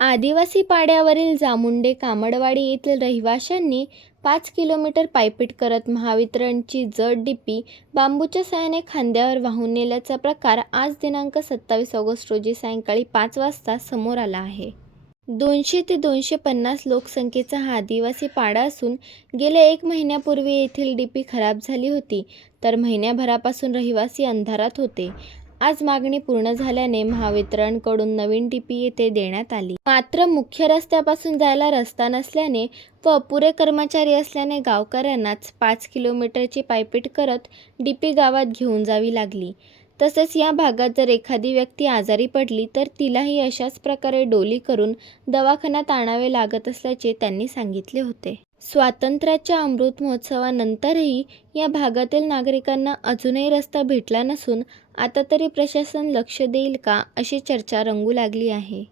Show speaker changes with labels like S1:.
S1: आदिवासी पाड्यावरील जामुंडे कामडवाडी येथील रहिवाशांनी पाच किलोमीटर पायपीट करत महावितरणची जड डीपी बांबूच्या साहाय्याने खांद्यावर वाहून नेल्याचा प्रकार आज दिनांक सत्तावीस ऑगस्ट रोजी सायंकाळी पाच वाजता समोर आला आहे. दोनशे ते दोनशे पन्नास लोकसंख्येचा हा आदिवासी पाडा असून गेल्या एक महिन्यापूर्वी येथील डीपी खराब झाली होती तर महिन्याभरापासून रहिवासी अंधारात होते. आज मागणी पूर्ण झाल्याने महावितरणकडून नवीन डीपी येथे देण्यात आली. मात्र मुख्य रस्त्यापासून जायला रस्ता नसल्याने व अपुरे कर्मचारी असल्याने गावकऱ्यांनाच पाच किलोमीटरची पायपीट करत डीपी गावात घेऊन जावी लागली. तसेच या भागात जर एखादी व्यक्ती आजारी पडली तर तिलाही अशाच प्रकारे डोली करून दवाखान्यात आणावे लागत असल्याचे त्यांनी सांगितले होते. स्वातंत्र्याच्या अमृत महोत्सवानंतरही या भागातील नागरिकांना अजूनही रस्ता भेटला नसून आता तरी प्रशासन लक्ष देईल का अशी चर्चा रंगू लागली आहे.